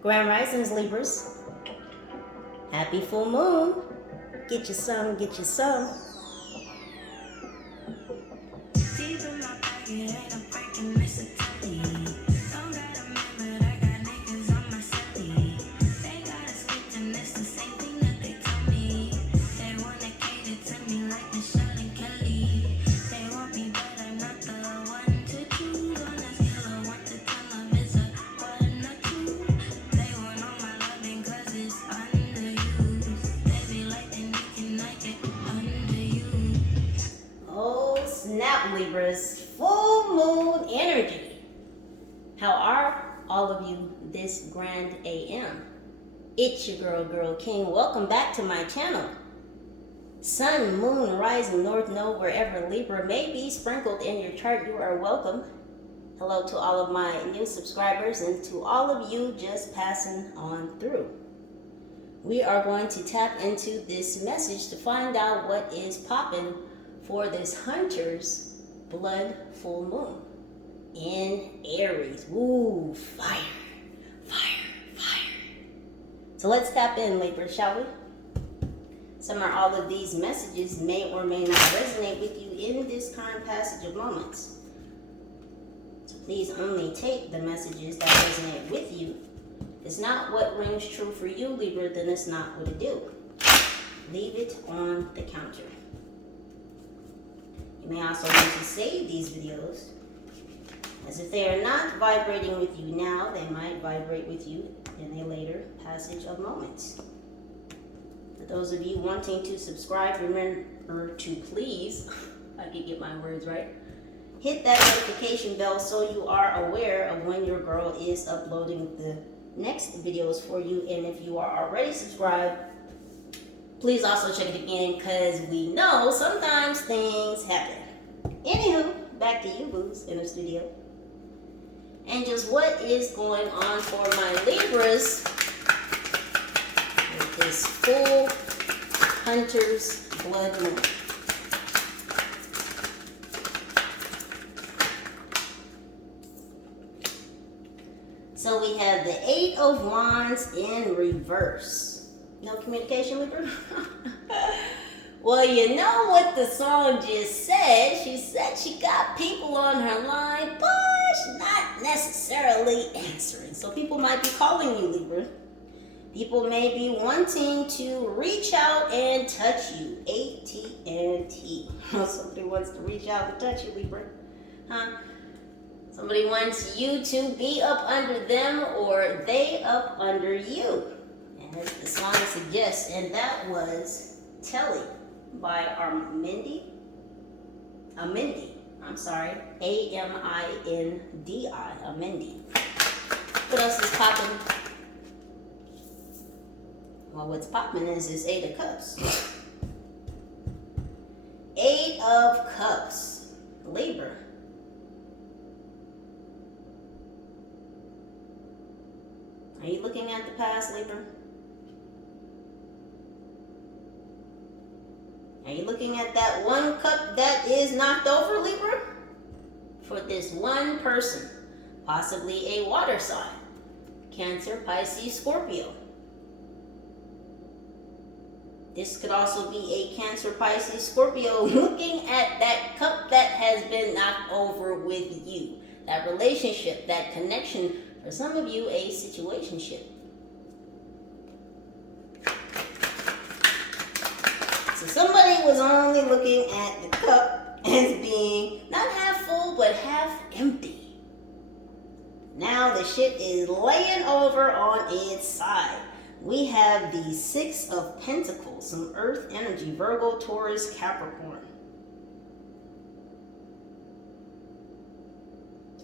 Grand Risings, Libras. Happy full moon. Get you some, get you some. Snap, Libras, full moon energy. How are all of you this grand AM? It's your girl King. Welcome back to my channel. Sun, moon, rising, north node, wherever Libra may be sprinkled in your chart, you are welcome. Hello to all of my new subscribers and to all of you just passing on through. We are going to tap into this message to find out what is popping for this Hunter's blood full moon in Aries. Ooh, fire, fire, fire. So let's tap in, Libra, shall we? Some or all of these messages may or may not resonate with you in this current passage of moments. So please only take the messages that resonate with you. If it's not what rings true for you, Libra, then it's not what it do. Leave it on the counter. You may also want to save these videos, as if they are not vibrating with you now, they might vibrate with you in a later passage of moments. For those of you wanting to subscribe, remember to please, if I can get my words right, hit that notification bell so you are aware of when your girl is uploading the next videos for you. And if you are already subscribed, please also check it again, because we know sometimes things happen. Anywho, back to you, boots, in the studio. And just what is going on for my Libras with this full Hunter's blood moon? So we have the 8 of Wands in reverse. No communication, Libra? Well, you know what the song just said. She said she got people on her line, but she's not necessarily answering. So people might be calling you, Libra. People may be wanting to reach out and touch you. AT&T. Somebody wants to reach out and touch you, Libra. Huh? Somebody wants you to be up under them or they up under you. As the song suggests, and that was Telly by Amindi. I'm sorry, Amindi. Amindi. What else is popping? Well, what's popping is this 8 of Cups. 8 of Cups, Libra. Are you looking at the past, Libra? Are you looking at that one cup that is knocked over, Libra? For this one person, possibly a water sign, Cancer, Pisces, Scorpio. This could also be a Cancer, Pisces, Scorpio looking at that cup that has been knocked over with you. That relationship, that connection, for some of you, a situationship. So somebody was only looking at the cup as being not half full, but half empty. Now the shit is laying over on its side. We have the 6 of Pentacles, some earth energy, Virgo, Taurus, Capricorn.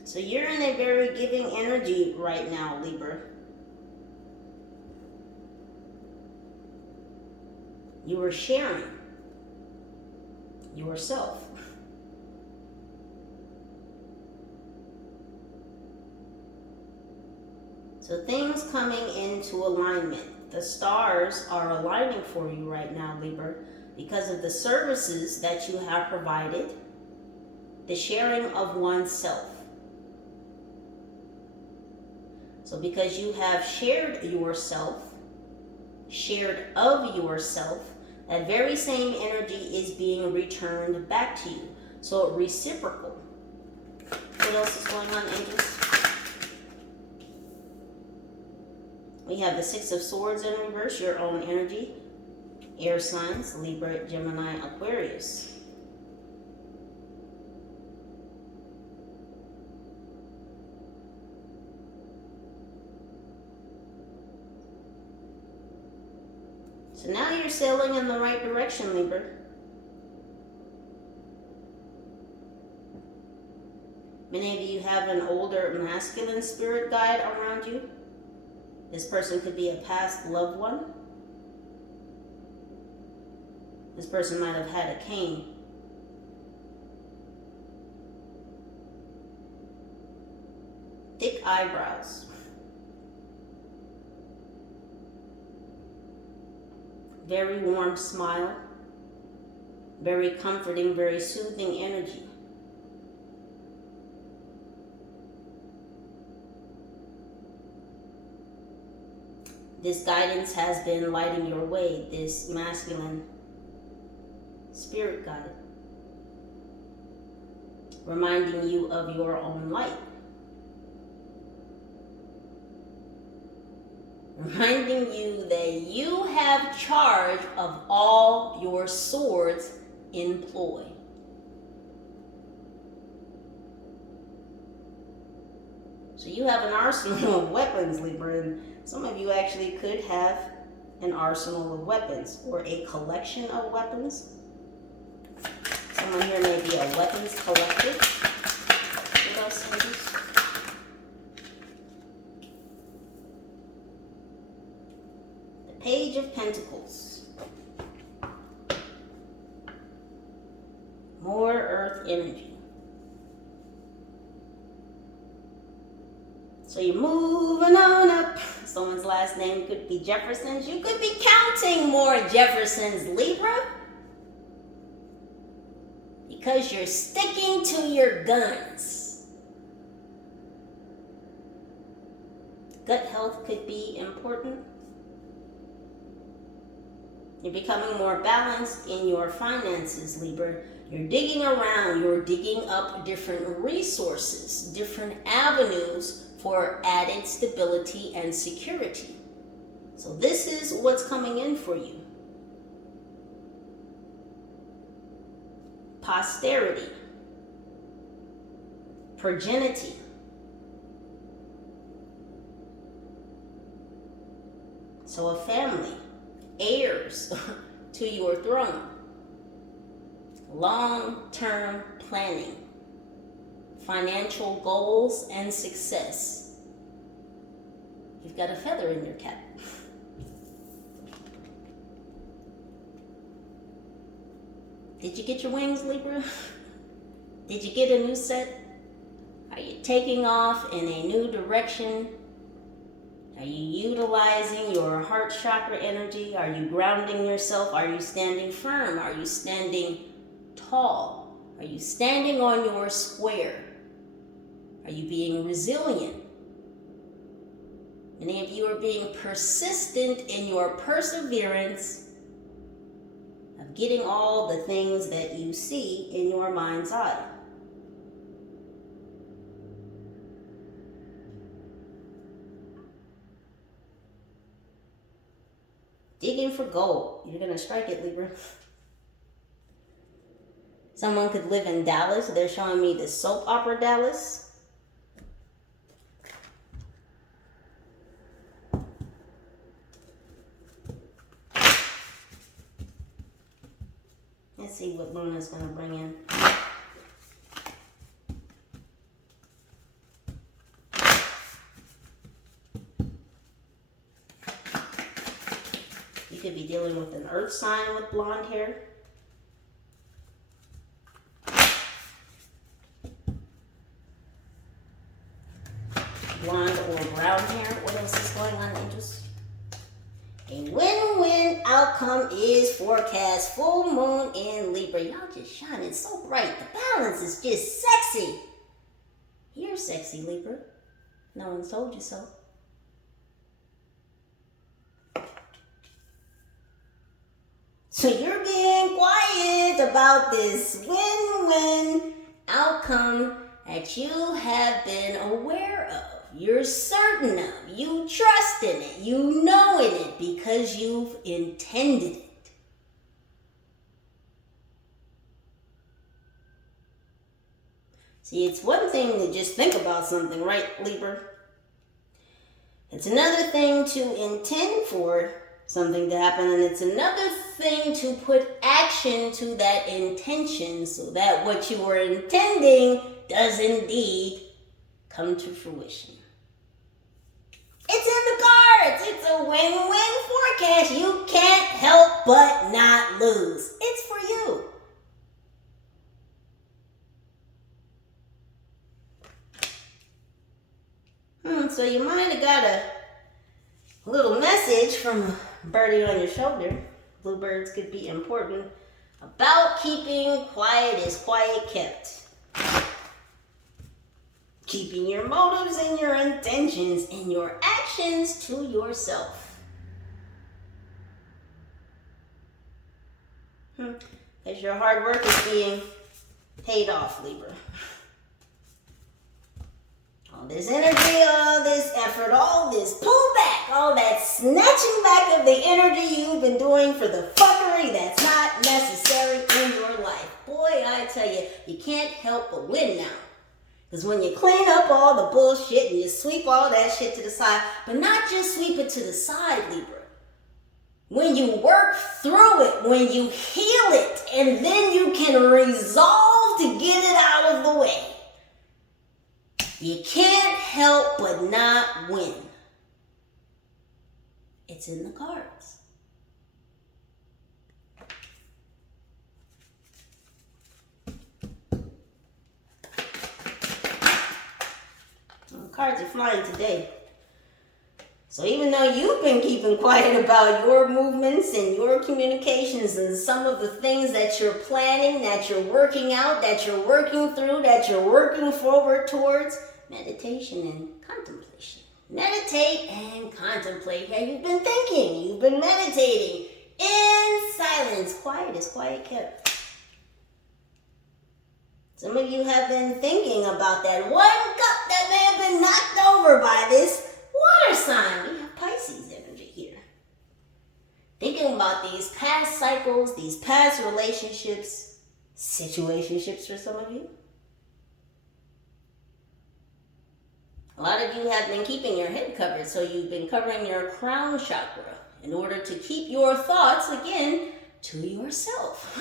So you're in a very giving energy right now, Libra. You are sharing yourself. So things coming into alignment. The stars are aligning for you right now, Libra, because of the services that you have provided, the sharing of oneself. So because you have shared yourself, shared of yourself, that very same energy is being returned back to you. So reciprocal. What else is going on, angels? We have the Six of Swords in reverse, your own energy. Air signs, Libra, Gemini, Aquarius. So now you're sailing in the right direction, Libra. Many of you have an older masculine spirit guide around you. This person could be a past loved one. This person might have had a king. Thick eyebrows. Very warm smile. Very comforting, very soothing energy. This guidance has been lighting your way, this masculine spirit guide, reminding you of your own light, reminding you that you have charge of all your swords in ploy. So you have an arsenal of weapons, Libra, and some of you actually could have an arsenal of weapons or a collection of weapons. Someone here may be a weapons collector. What else, ladies? The Page of Pentacles. More earth energy. So you're moving on up. Someone's last name could be Jefferson's. You could be counting more Jeffersons, Libra. Because you're sticking to your guns. Gut health could be important. You're becoming more balanced in your finances, Libra. You're digging around. You're digging up different resources, different avenues for added stability and security. So this is what's coming in for you. Posterity, progeny, so a family, heirs to your throne, long-term planning, financial goals and success. You've got a feather in your cap. Did you get your wings, Libra? Did you get a new set? Are you taking off in a new direction? Are you utilizing your heart chakra energy? Are you grounding yourself? Are you standing firm? Are you standing tall? Are you standing on your square? Are you being resilient? Many of you are being persistent in your perseverance of getting all the things that you see in your mind's eye. Digging for gold. You're going to strike it, Libra. Someone could live in Dallas. They're showing me the soap opera Dallas. Let's see what Luna's going to bring in. You could be dealing with an earth sign with blonde hair. Blonde or brown hair. What else is going on, angels? A win-win outcome is forecast. Full moon in Libra. Y'all just shining so bright. The balance is just sexy. You're sexy, Libra. No one told you so. about this win-win outcome that you have been aware of. You're certain of. You trust in it. You know in it because you've intended it. See, it's one thing to just think about something, right, Libra? It's another thing to intend for something to happen, and it's another thing to put action to that intention so that what you were intending does indeed come to fruition. It's in the cards. It's a win-win forecast. You can't help but not lose. It's for you. So you might have got a little message from a birdie on your shoulder. Bluebirds could be important about keeping quiet is quiet kept. Keeping your motives and your intentions and your actions to yourself. Because your hard work is being paid off, Libra. All this energy, all this effort, all this pullback, all that snatching back of the energy you've been doing for the fuckery that's not necessary in your life. Boy, I tell you, you can't help but win now. Because when you clean up all the bullshit and you sweep all that shit to the side, but not just sweep it to the side, Libra. When you work through it, when you heal it, and then you can resolve to get it out of the way. You can't help but not win. It's in the cards. The cards are flying today. So even though you've been keeping quiet about your movements and your communications and some of the things that you're planning, that you're working out, that you're working through, that you're working forward towards, meditation and contemplation. Meditate and contemplate. Hey, you've been thinking, you've been meditating in silence. Quiet is quiet kept. Some of you have been thinking about that one cup that may have been knocked over by this water sign. We have Pisces energy here. Thinking about these past cycles, these past relationships, situationships for some of you. A lot of you have been keeping your head covered, so you've been covering your crown chakra in order to keep your thoughts, again, to yourself.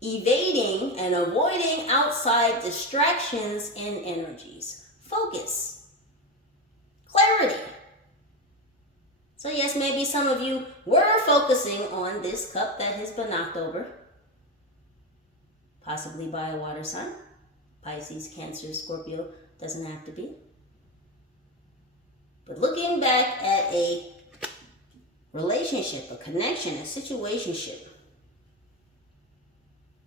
Evading and avoiding outside distractions and energies. Focus. Clarity. So yes, maybe some of you were focusing on this cup that has been knocked over, possibly by a water sign. Pisces, Cancer, Scorpio, doesn't have to be. But looking back at a relationship, a connection, a situationship,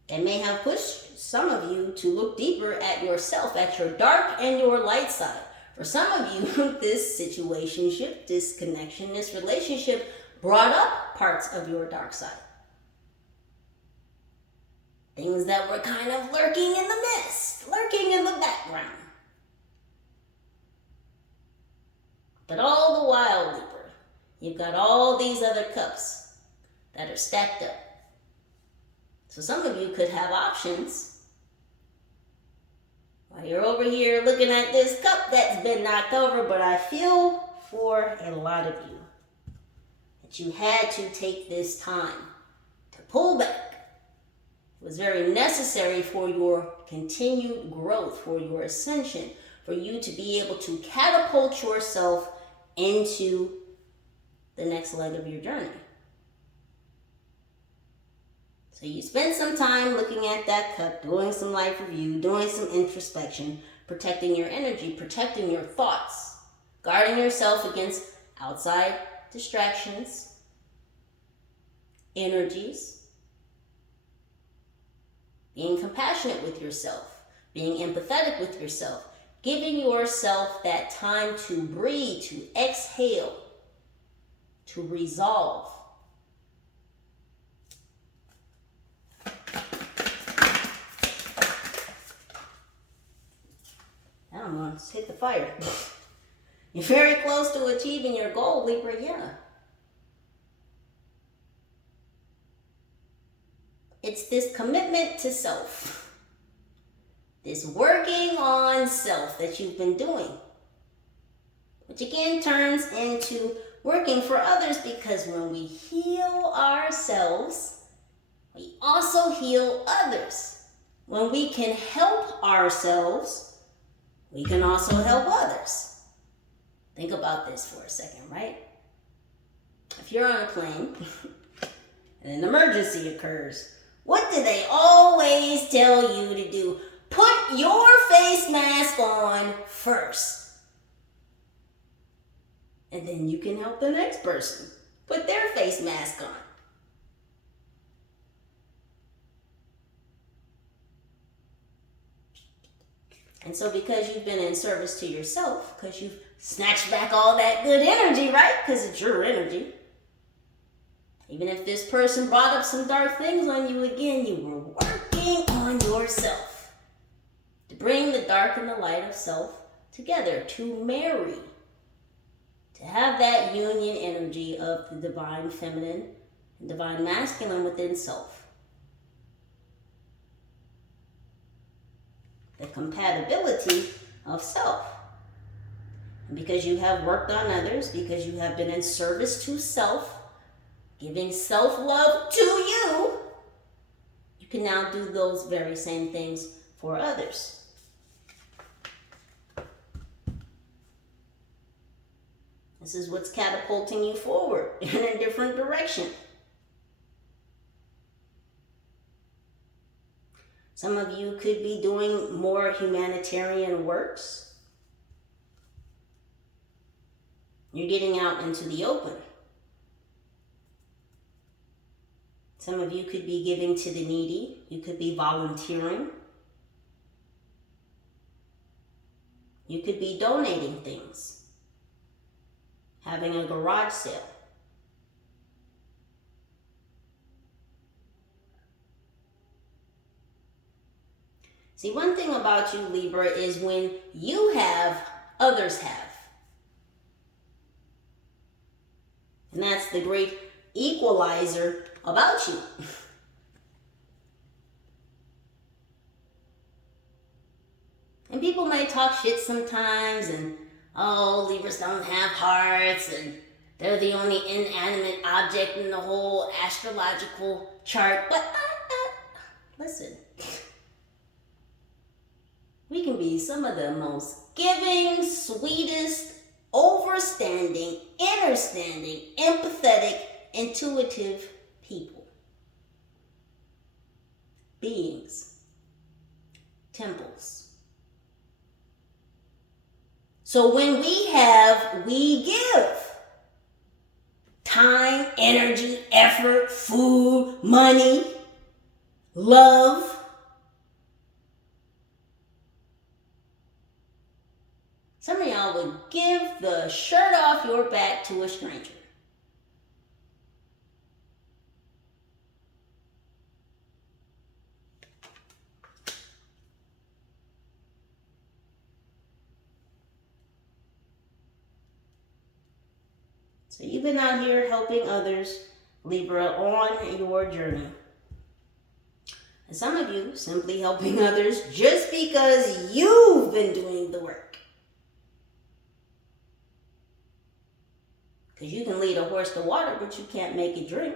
that may have pushed some of you to look deeper at yourself, at your dark and your light side. For some of you, this situationship, this connection, this relationship brought up parts of your dark side. Things that were kind of lurking in the mist, lurking in the background. But all the while, Libra, you've got all these other cups that are stacked up. So some of you could have options while you're over here looking at this cup that's been knocked over, but I feel for a lot of you that you had to take this time to pull back. It was very necessary for your continued growth, for your ascension, for you to be able to catapult yourself into the next leg of your journey. So you spend some time looking at that cup, doing some life review, doing some introspection, protecting your energy, protecting your thoughts, guarding yourself against outside distractions, energies, being compassionate with yourself, being empathetic with yourself, giving yourself that time to breathe, to exhale, to resolve. now I'm going to hit the fire. You're very close to achieving your goal, Libra, yeah. It's this commitment to self. This working on self that you've been doing. Which again turns into working for others, because when we heal ourselves, we also heal others. When we can help ourselves, we can also help others. Think about this for a second, right? If you're on a plane and an emergency occurs, what do they always tell you to do? Put your face mask on first. And then you can help the next person put their face mask on. And so because you've been in service to yourself, because you've snatched back all that good energy, right? Because it's your energy. Even if this person brought up some dark things on you again, you were working on yourself to bring the dark and the light of self together, to marry, to have that union energy of the divine feminine and divine masculine within self. The compatibility of self. And because you have worked on others, because you have been in service to self, giving self-love to you, you can now do those very same things for others. This is what's catapulting you forward in a different direction. Some of you could be doing more humanitarian works. You're getting out into the open. Some of you could be giving to the needy. You could be volunteering. You could be donating things. Having a garage sale. See, one thing about you, Libra, is when you have, others have. And that's the great equalizer about you. And people may talk shit sometimes, and oh, Libras don't have hearts, and they're the only inanimate object in the whole astrological chart. But listen, we can be some of the most giving, sweetest, overstanding, understanding, empathetic, intuitive people, beings, temples. So when we have, we give. Time, energy, effort, food, money, love. Some of y'all would give the shirt off your back to a stranger. So you've been out here helping others, Libra, on your journey. And some of you simply helping others just because you've been doing the work. Because you can lead a horse to water, but you can't make it drink.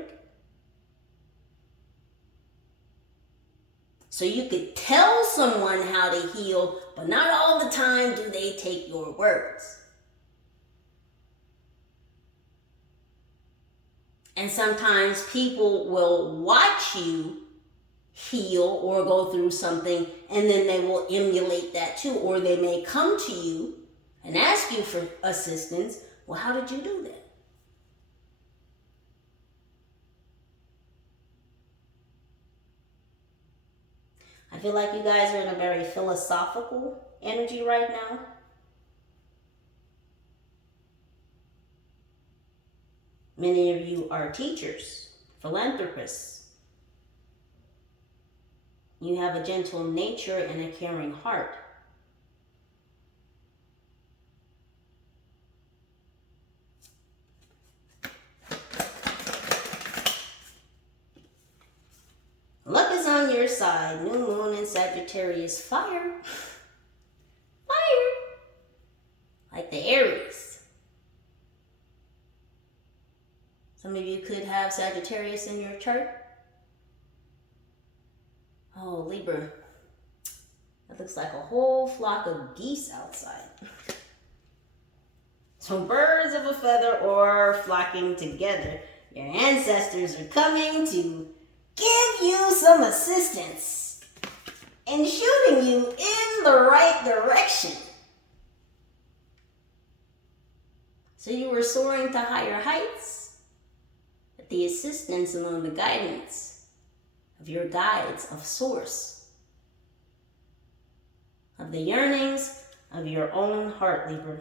So you could tell someone how to heal, but not all the time do they take your words. And sometimes people will watch you heal or go through something, and then they will emulate that too. Or they may come to you and ask you for assistance. Well, how did you do that? I feel like you guys are in a very philosophical energy right now. Many of you are teachers, philanthropists. You have a gentle nature and a caring heart. side. New moon in Sagittarius. Fire. Fire. Like the Aries. Some of you could have Sagittarius in your chart. Oh, Libra. That looks like a whole flock of geese outside. So birds of a feather are flocking together. Your ancestors are coming to give you some assistance and shooting you in the right direction. So you were soaring to higher heights at the assistance and on the guidance of your guides, of source, of the yearnings of your own heart, Libra.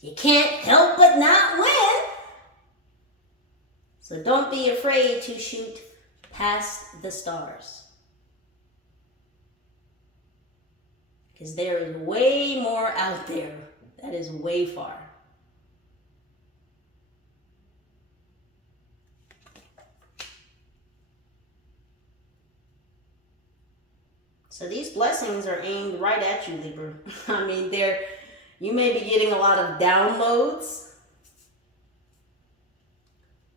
You can't help but not win. So don't be afraid to shoot past the stars. Because there is way more out there that is way far. So these blessings are aimed right at you, Libra. I mean, you may be getting a lot of downloads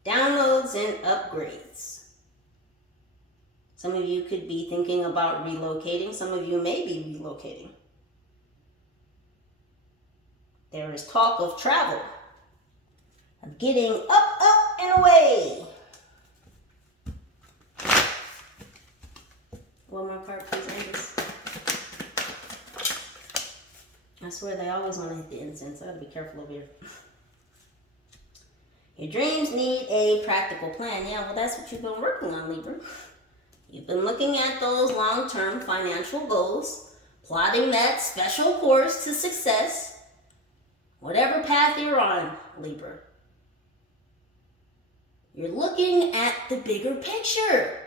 and upgrades. Some of you could be thinking about relocating. Some of you may be relocating. There is talk of travel, of getting up, and away. One more card, please, Angus. I swear they always want to hit the incense. I gotta be careful over here. Your dreams need a practical plan. Yeah, well, that's what you've been working on, Libra. You've been looking at those long-term financial goals, plotting that special course to success, whatever path you're on, Libra. You're looking at the bigger picture.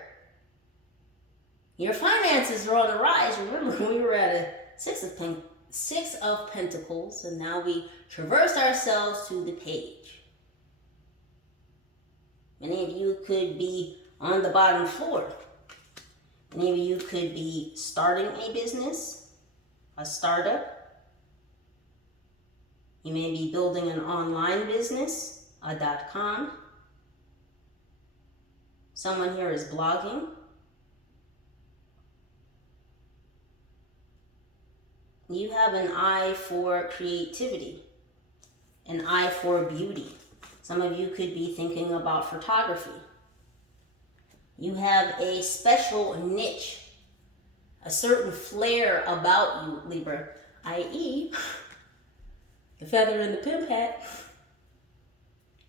Your finances are on the rise. Remember, we were at a Six of Pentacles, and now we traverse ourselves to the Page. Many of you could be on the bottom floor. Many of you could be starting a business, a startup. You may be building an online business, a .com. Someone here is blogging. You have an eye for creativity, an eye for beauty. Some of you could be thinking about photography. You have a special niche, a certain flair about you, Libra, i.e., the feather in the pimp hat.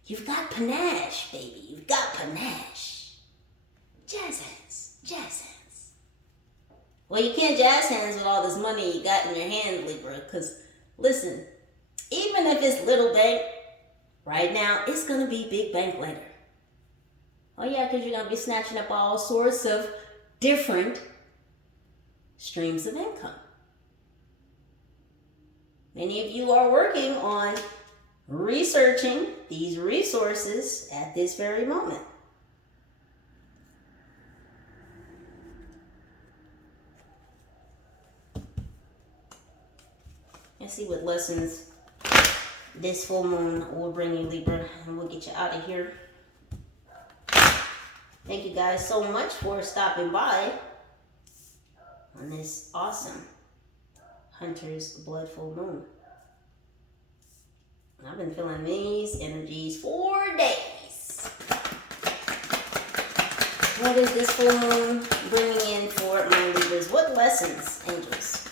You've got panache, baby. You've got panache. Jazz hands, jazz hands. Well, you can't jazz hands with all this money you got in your hand, Libra, because, listen, even if it's little bank, right now, it's going to be big bank later. Oh yeah, because you're going to be snatching up all sorts of different streams of income. Many of you are working on researching these resources at this very moment. Let's see what lessons this full moon will bring you, Libra, and we'll get you out of here. Thank you guys so much for stopping by on this awesome Hunter's Blood full moon. I've been feeling these energies for days. What is this full moon bringing in for my Libras? What lessons, angels?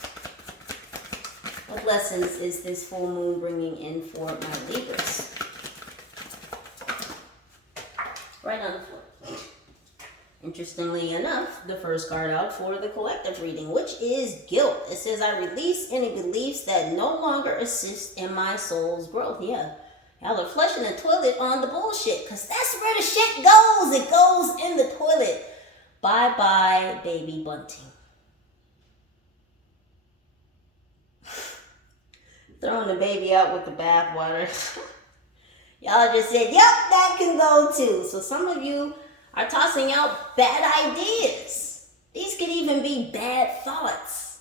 What lessons is this full moon bringing in for my Libras? Right on the floor. Interestingly enough, the first card out for the collective reading, which is guilt. It says, I release any beliefs that no longer assist in my soul's growth. Yeah, y'all are flushing the toilet on the bullshit, because that's where the shit goes. It goes in the toilet. Bye-bye, baby bunting. Throwing the baby out with the bathwater. Y'all just said, yep, that can go too. So some of you are tossing out bad ideas. These could even be bad thoughts.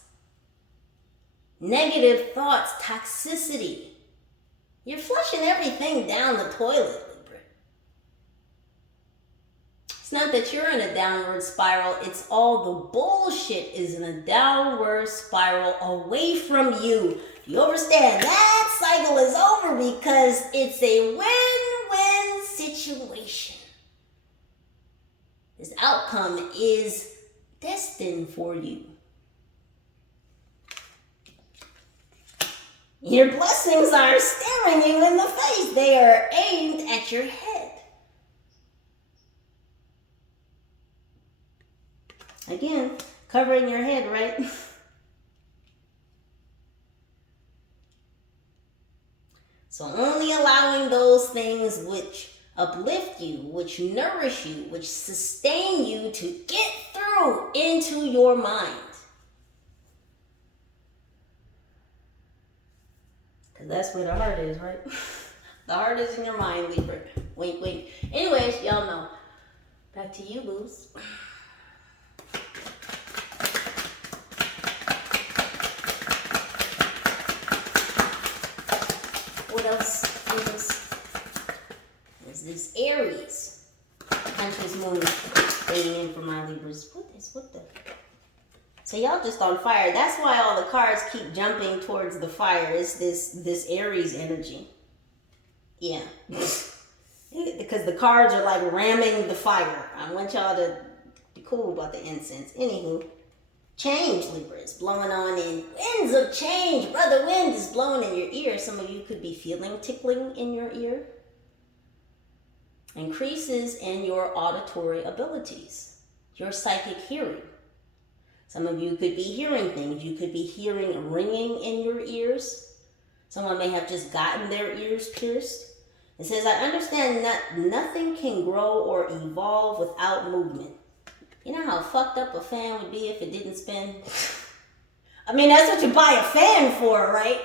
Negative thoughts, toxicity. You're flushing everything down the toilet, Libra. It's not that you're in a downward spiral. It's all the bullshit is in a downward spiral away from you. You understand? That cycle is over because it's a win-win situation. This outcome is destined for you. Your blessings are staring you in the face. They are aimed at your head. Again, covering your head, right? So only allowing those things which uplift you, which nourish you, which sustain you to get through into your mind. Because that's where the heart is, right? The heart is in your mind, Libra. Wink, wink. Anyways, y'all know. Back to you, boos. What else is this Aries? Conscious moon staying in for my Libras. What the? So y'all just on fire. That's why all the cards keep jumping towards the fire. It's this Aries energy. Yeah. Because the cards are like ramming the fire. I want y'all to be cool about the incense. Anywho, change, Libra, is blowing on in. Winds of change. Brother wind is blowing in your ear. Some of you could be feeling tickling in your ear. Increases in your auditory abilities. Your psychic hearing. Some of you could be hearing things. You could be hearing ringing in your ears. Someone may have just gotten their ears pierced. It says, I understand that nothing can grow or evolve without movement. You know how fucked up a fan would be if it didn't spin? I mean, that's what you buy a fan for, right?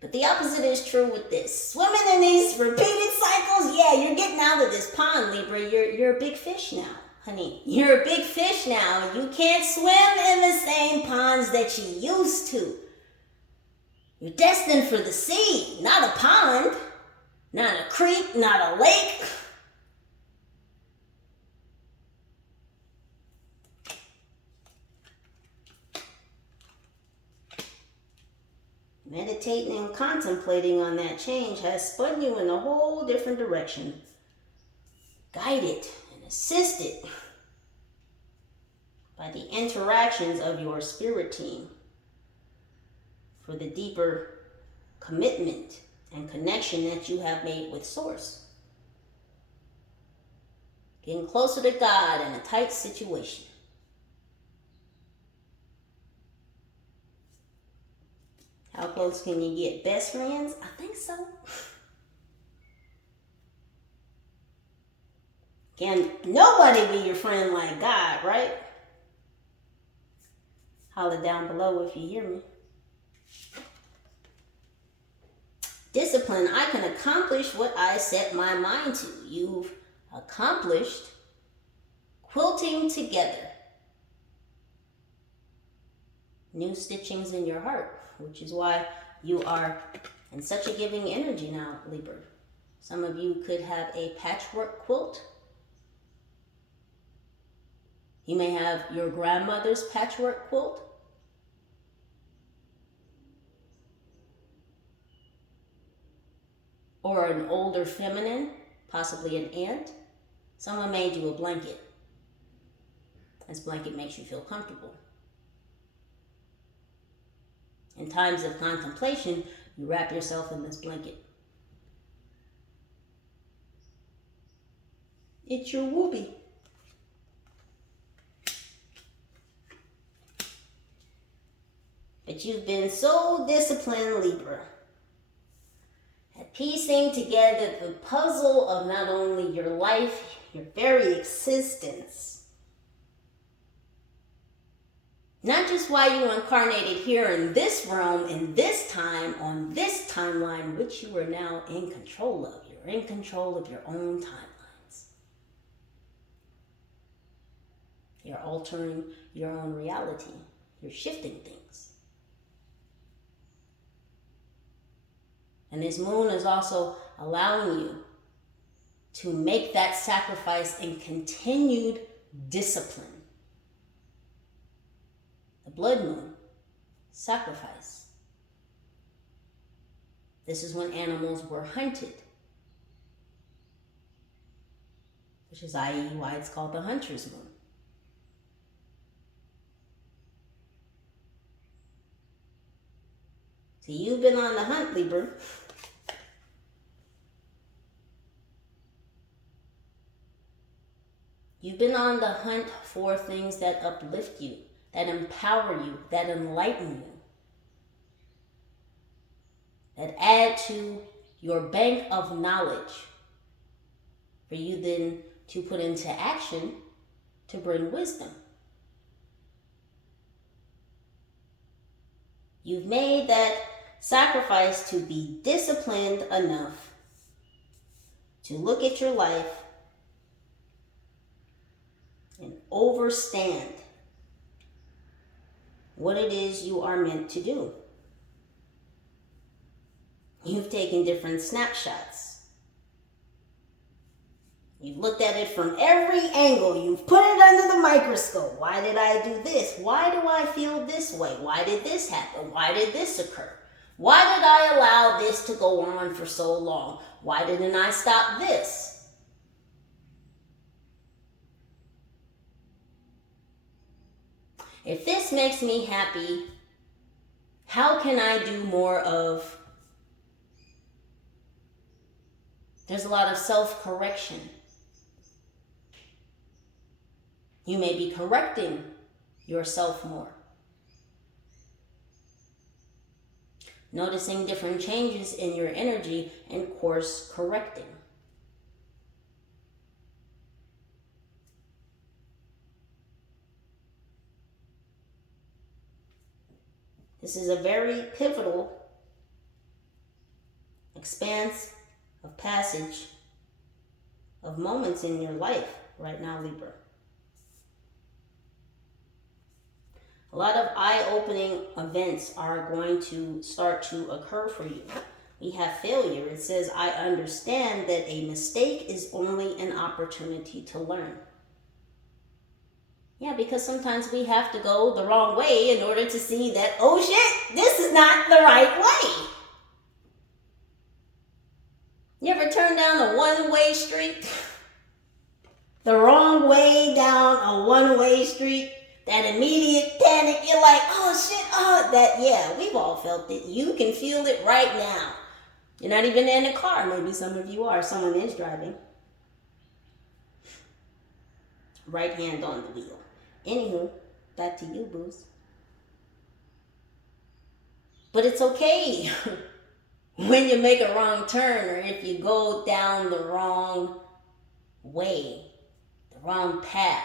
But the opposite is true with this. Swimming in these repeated cycles, yeah, you're getting out of this pond, Libra. You're a big fish now, honey. You're a big fish now. You can't swim in the same ponds that you used to. You're destined for the sea, not a pond, not a creek, not a lake. Meditating and contemplating on that change has spun you in a whole different direction. Guided and assisted by the interactions of your spirit team for the deeper commitment and connection that you have made with Source. Getting closer to God in a tight situation. How close can you get? Best friends? I think so. Can nobody be your friend like God, right? Holler down below if you hear me. Discipline. I can accomplish what I set my mind to. You've accomplished quilting together. New stitchings in your heart, which is why you are in such a giving energy now, Libra. Some of you could have a patchwork quilt. You may have your grandmother's patchwork quilt. Or an older feminine, possibly an aunt. Someone made you a blanket. This blanket makes you feel comfortable. In times of contemplation, you wrap yourself in this blanket. It's your whoopee. But you've been so disciplined, Libra, at piecing together the puzzle of not only your life, your very existence. Not just why you incarnated here in this realm, in this time, on this timeline, which you are now in control of. You're You're in control of your own timelines. You're altering your own reality. You're shifting things. And this moon is also allowing you to make that sacrifice in continued discipline. The blood moon, sacrifice. This is when animals were hunted, which is i.e. why it's called the hunter's moon. So you've been on the hunt, Libra. You've been on the hunt for things that uplift you, that empower you, that enlighten you, that add to your bank of knowledge for you then to put into action to bring wisdom. You've made that sacrifice to be disciplined enough to look at your life and understand what it is you are meant to do. You've taken different snapshots. You've looked at it from every angle. You've put it under the microscope. Why did I do this? Why do I feel this way? Why did this happen? Why did this occur? Why did I allow this to go on for so long? Why didn't I stop this? If this makes me happy, how can I do more of? There's a lot of self-correction. You may be correcting yourself more. Noticing different changes in your energy and course correcting. This is a very pivotal expanse of passage of moments in your life right now, Libra. A lot of eye-opening events are going to start to occur for you. We have failure. It says, I understand that a mistake is only an opportunity to learn. Yeah, because sometimes we have to go the wrong way in order to see that, oh shit, this is not the right way. You ever turn down a one-way street? The wrong way down a one-way street? That immediate panic, you're like, oh shit, yeah, we've all felt it. You can feel it right now. You're not even in a car. Maybe some of you are. Someone is driving. Right hand on the wheel. Anywho, back to you, boos. But it's okay when you make a wrong turn or if you go down the wrong way, the wrong path.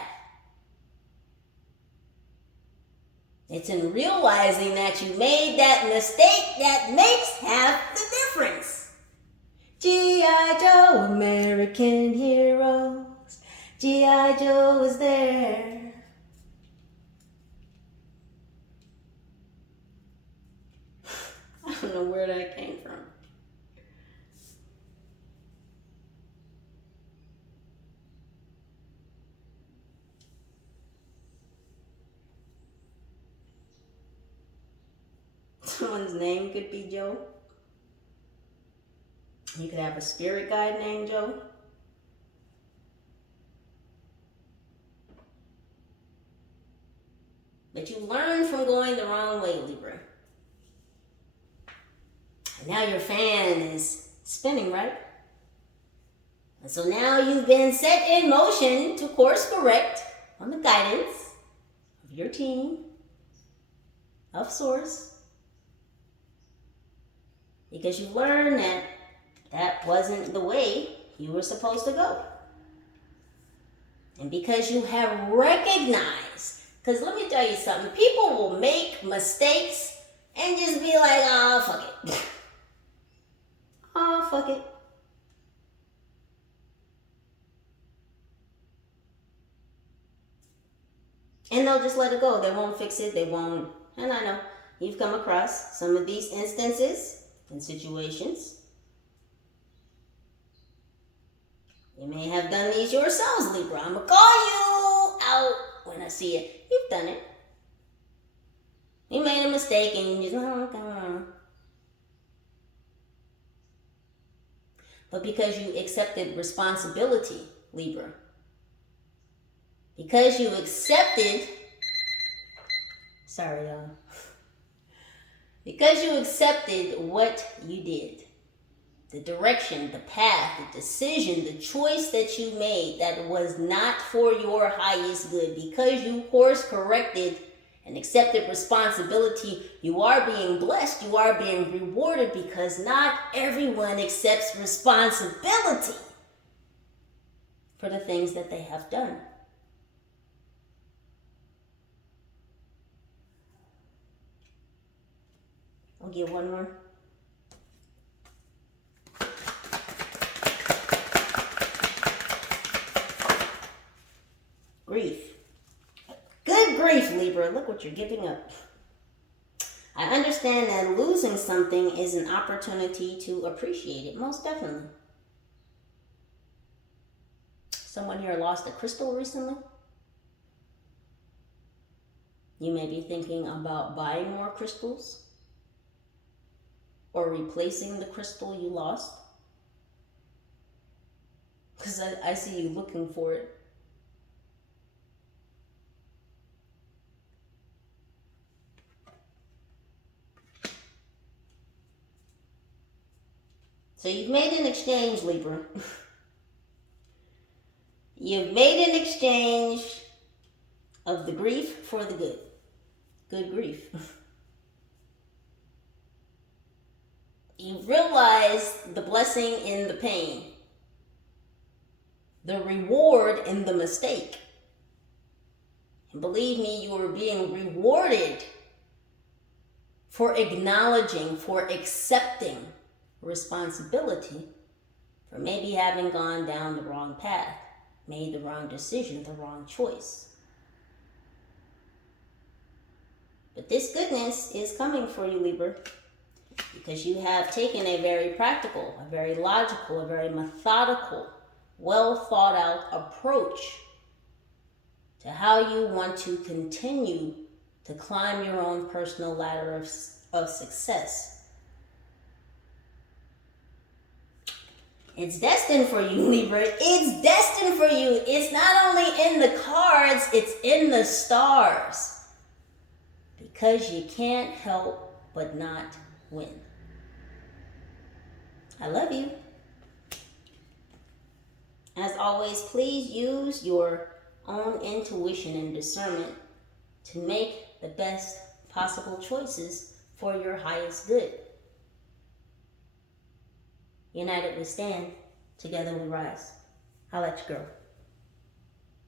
It's in realizing that you made that mistake that makes half the difference. G.I. Joe, American heroes. G.I. Joe is there. I don't know where that came from. Someone's name could be Joe. You could have a spirit guide named Joe. But you learn from going the wrong way, Libra. And now your fan is spinning, right? And so now you've been set in motion to course correct on the guidance of your team, of Source. Because you learned that that wasn't the way you were supposed to go. And because you have recognized, because let me tell you something, people will make mistakes and just be like, oh, fuck it. Oh, fuck it. And they'll just let it go. They won't fix it. They won't. And I know you've come across some of these instances and situations. You may have done these yourselves, Libra. I'm going to call you out when I see it. You've done it. You made a mistake and you just, oh, come on. But because you accepted responsibility, Libra, because you accepted, sorry y'all, because you accepted what you did, the direction, the path, the decision, the choice that you made that was not for your highest good, because you course corrected and accepted responsibility, you are being blessed, you are being rewarded, because not everyone accepts responsibility for the things that they have done. I'll get one more. Grief. Good grief, Libra. Look what you're giving up. I understand that losing something is an opportunity to appreciate it. Most definitely. Someone here lost a crystal recently. You may be thinking about buying more crystals or replacing the crystal you lost. Because I see you looking for it. So you've made an exchange, Libra. You've made an exchange of the grief for the good. Good grief. You realize the blessing in the pain. The reward in the mistake. And believe me, you are being rewarded for acknowledging, for accepting responsibility for maybe having gone down the wrong path, made the wrong decision, the wrong choice. But this goodness is coming for you, Libra, because you have taken a very practical, a very logical, a very methodical, well thought out approach to how you want to continue to climb your own personal ladder of success. It's destined for you, Libra. It's destined for you. It's not only in the cards, it's in the stars. Because you can't help but not win. I love you. As always, please use your own intuition and discernment to make the best possible choices for your highest good. United we stand, together we rise. I'll let you go.